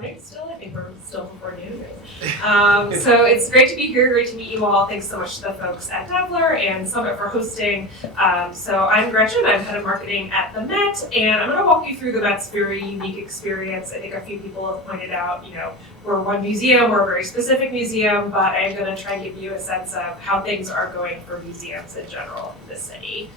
morning still. I think we're still before noon. So it's great to be here, great to meet you all. Thanks so much to the folks at Dabbler and Summit for hosting. So I'm Gretchen, I'm head of marketing at the Met, and I'm going to walk you through the Met's very unique experience. I think a few people have pointed out, we're one museum, we're a very specific museum, but I'm going to try and give you a sense of how things are going for museums in general in the city.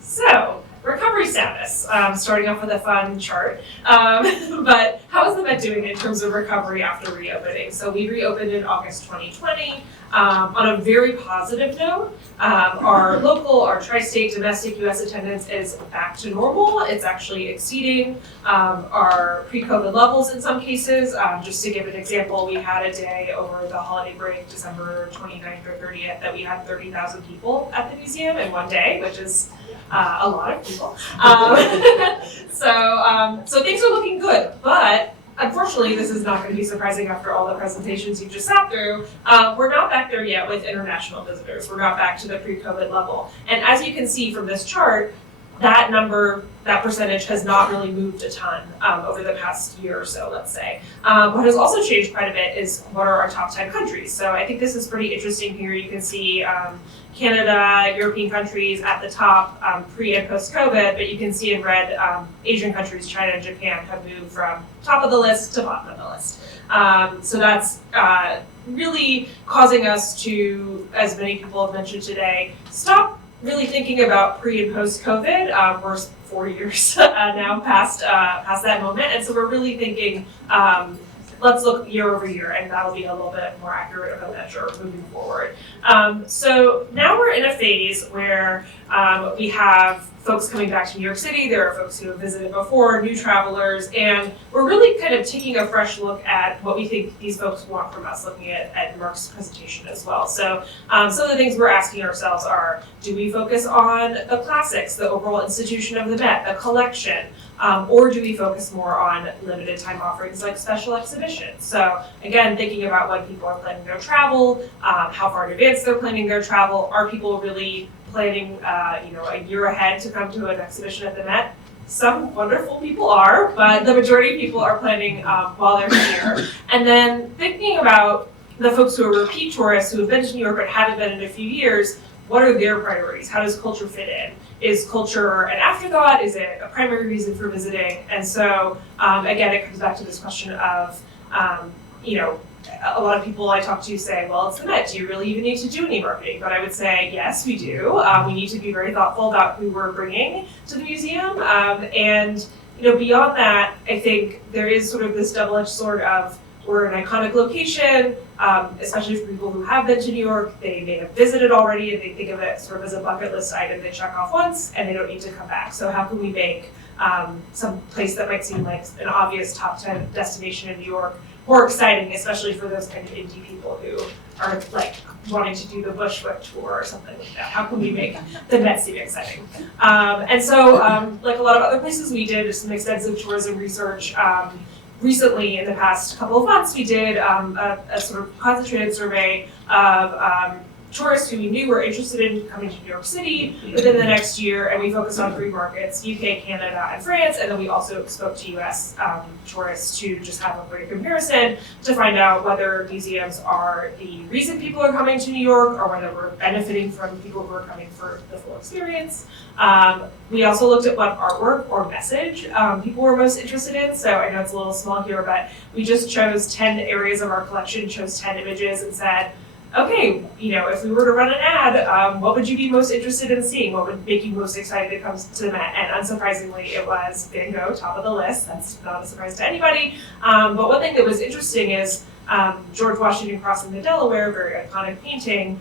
So, recovery status, starting off with a fun chart. But how is the Met doing in terms of recovery after reopening? So we reopened in August 2020. On a very positive note, our local, our tri-state, domestic U.S. attendance is back to normal. It's actually exceeding our pre-COVID levels in some cases. Just to give an example, we had a day over the holiday break, December 29th or 30th, that we had 30,000 people at the museum in one day, which is a lot of people. So things are looking good, but unfortunately, this is not going to be surprising after all the presentations you just sat through. We're not back there yet with international visitors. We're not back to the pre-COVID level. And as you can see from this chart, that number, that percentage has not really moved a ton over the past year or so, let's say. What has also changed quite a bit is what are our top 10 countries. So I think this is pretty interesting here. You can see Canada, European countries at the top pre and post-COVID, but you can see in red Asian countries, China and Japan, have moved from top of the list to bottom of the list. So that's really causing us to, as many people have mentioned today, stop really thinking about pre and post-COVID. We're 4 years now past that moment, and so we're really thinking, let's look year over year, and that'll be a little bit more accurate of a measure moving forward. So now we're in a phase where we have folks coming back to New York City. There are folks who have visited before, new travelers, and we're really kind of taking a fresh look at what we think these folks want from us, looking at Mark's presentation as well. So some of the things we're asking ourselves are, do we focus on the classics, the overall institution of the Met, the collection, or do we focus more on limited time offerings like special exhibitions? So again, thinking about when people are planning their travel, how far in advance they're planning their travel, are people really planning a year ahead to come to an exhibition at the Met? Some wonderful people are, but the majority of people are planning while they're here. And then thinking about the folks who are repeat tourists who have been to New York but haven't been in a few years, what are their priorities? How does culture fit in? Is culture an afterthought? Is it a primary reason for visiting? And so, again, it comes back to this question of, a lot of people I talk to say, well, it's the Met. Do you really even need to do any marketing? But I would say, yes, we do. We need to be very thoughtful about who we're bringing to the museum. And beyond that, I think there is sort of this double-edged sword of, we're an iconic location, especially for people who have been to New York. They may have visited already and they think of it sort of as a bucket list item they check off once and they don't need to come back. So how can we make some place that might seem like an obvious top 10 destination in New York more exciting, especially for those kind of indie people who are like wanting to do the Bushwick tour or something like that? How can we make the Met seem exciting? And so, like a lot of other places, we did some extensive tourism research. Recently, in the past couple of months, we did a sort of concentrated survey of tourists who we knew were interested in coming to New York City within the next year, and we focused on 3 markets, UK, Canada, and France, and then we also spoke to US tourists to just have a great comparison to find out whether museums are the reason people are coming to New York or whether we're benefiting from people who are coming for the full experience. We also looked at what artwork or message people were most interested in, so I know it's a little small here, but we just chose 10 areas of our collection, chose 10 images and said, okay, if we were to run an ad, what would you be most interested in seeing? What would make you most excited to come to the Met? And unsurprisingly, it was Van Gogh, top of the list. That's not a surprise to anybody. But one thing that was interesting is George Washington crossing the Delaware, very iconic painting,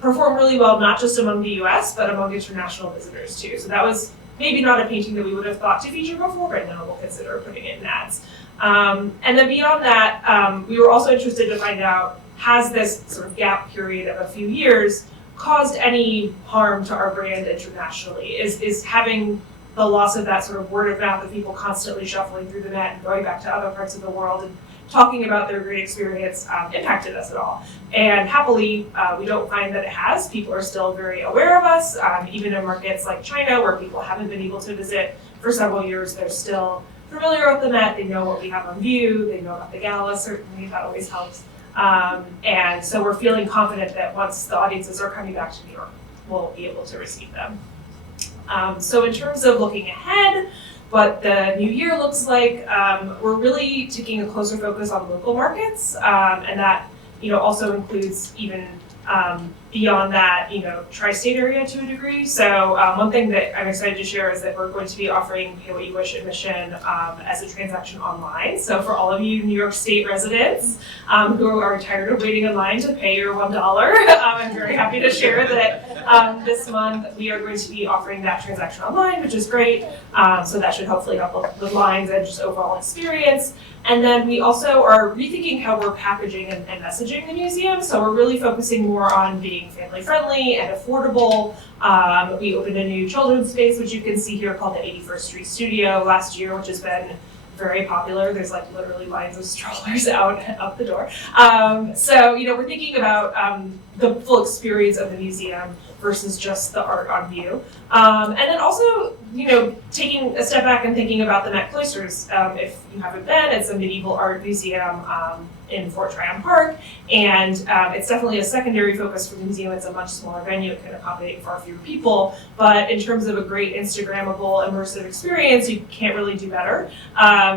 performed really well, not just among the US, but among international visitors too. So that was maybe not a painting that we would have thought to feature before, but now we'll consider putting it in ads. And then beyond that, we were also interested to find out, has this sort of gap period of a few years caused any harm to our brand internationally? Is having the loss of that sort of word of mouth of people constantly shuffling through the Met and going back to other parts of the world and talking about their great experience impacted us at all? And happily, we don't find that it has. People are still very aware of us, even in markets like China, where people haven't been able to visit for several years. There's still familiar with the Met, they know what we have on view, they know about the gala, certainly, that always helps. And so we're feeling confident that once the audiences are coming back to New York, we'll be able to receive them. So in terms of looking ahead, what the new year looks like, we're really taking a closer focus on local markets, and that also includes even beyond that, tri-state area to a degree. So one thing that I'm excited to share is that we're going to be offering Pay What You Wish admission as a transaction online. So for all of you New York State residents who are tired of waiting in line to pay your $1, I'm very happy to share that this month we are going to be offering that transaction online, which is great. So that should hopefully help with lines and just overall experience. And then we also are rethinking how we're packaging and messaging the museum. So we're really focusing more on being family friendly and affordable. We opened a new children's space, which you can see here, called the 81st Street Studio last year, which has been very popular. There's like literally lines of strollers out the door. So we're thinking about the full experience of the museum versus just the art on view. And then also, taking a step back and thinking about the Met Cloisters. If you haven't been, it's a medieval art museum in Fort Tryon Park, and it's definitely a secondary focus for the museum. It's a much smaller venue, it can accommodate far fewer people, but in terms of a great Instagrammable, immersive experience, you can't really do better.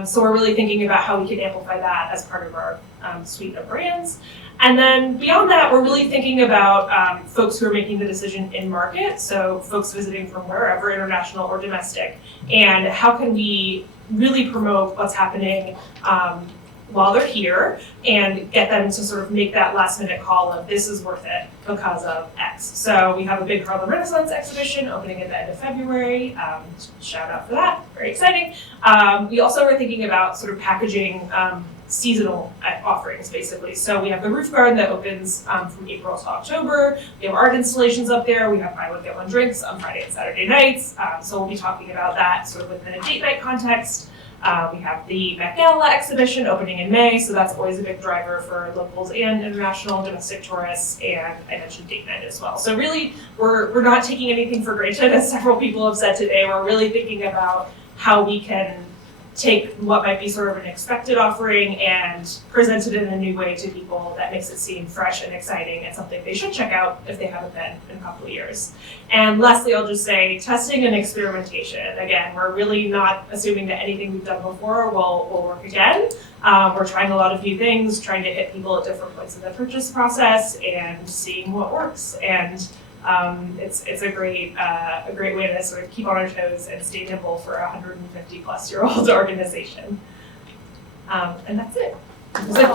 So we're really thinking about how we can amplify that as part of our suite of brands. And then beyond that, we're really thinking about folks who are making the decision in market, so folks visiting from wherever, international or domestic, and how can we really promote what's happening while they're here and get them to sort of make that last minute call of this is worth it because of X. So we have a big Harlem Renaissance exhibition opening at the end of February. Shout out for that, very exciting. We also are thinking about sort of packaging seasonal offerings, basically. So we have the roof garden that opens from April to October. We have art installations up there. We have buy one, get one drinks on Friday and Saturday nights. So we'll be talking about that sort of within a date night context. We have the Met Gala exhibition opening in May, so that's always a big driver for locals and international domestic tourists, and I mentioned date night as well. So really, we're not taking anything for granted, as several people have said today. We're really thinking about how we can take what might be sort of an expected offering and present it in a new way to people that makes it seem fresh and exciting and something they should check out if they haven't been in a couple of years. And lastly, I'll just say testing and experimentation. Again, we're really not assuming that anything we've done before will work again. We're trying a lot of new things, trying to hit people at different points in the purchase process and seeing what works. And it's a great way to sort of keep on our toes and stay nimble for a 150-plus-year-old organization. And that's it. So,